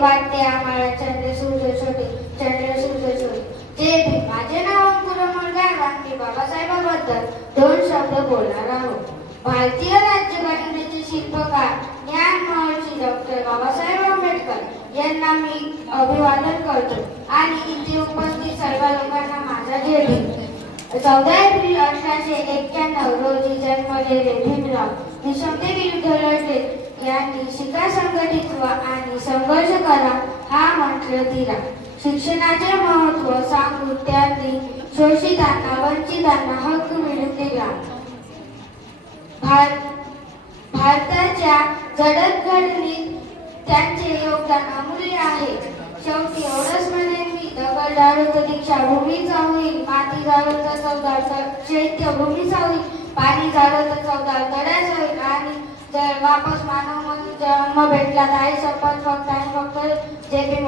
वाटते आम्हाला चंद्र सूर्य छोटे, चंद्र सूर्य छोटे. जय भीम. माझे नाव अंकुर मुलगाव. मी बाबासाहेबांबद्दल दोन शब्द बोलणार आहोत. भारतीय राज्यघटनेचे शिल्पकार ज्ञान महर्षी डॉक्टर बाबासाहेब आंबेडकर यांना मी अभिवादन करतो आणि इथे उपस्थित सर्व लोकांना माझा जय भीम. 14 एप्रिल 1891 रोजी जन्मलेले भीमराव विषमतेविरुद्ध लढले. यांनी शिका, संघटित व्हा आणि संघर्ष करा हा मंत्र दिला. शिक्षणाचे महत्त्व सांगून त्यांनी शोषितांना, वंचितांना हक्क मिळवून दिला. भारताच्या जडणघडणीत त्यांचे योगदान अमूल्य आहे. शेवटी एवढंच म्हणेन मी, दगड झाडू तर दीक्षाभूमीचा होईल, माती झाडू तर चौदार चैत्यभूमीचा होईल, पाणी झाडू तर चौदार तळ्याचा होईल. आणि जर वापस मानव म्हणून जन्म भेटला तर आई शपथ फक्त आणि फक्त जय भीम.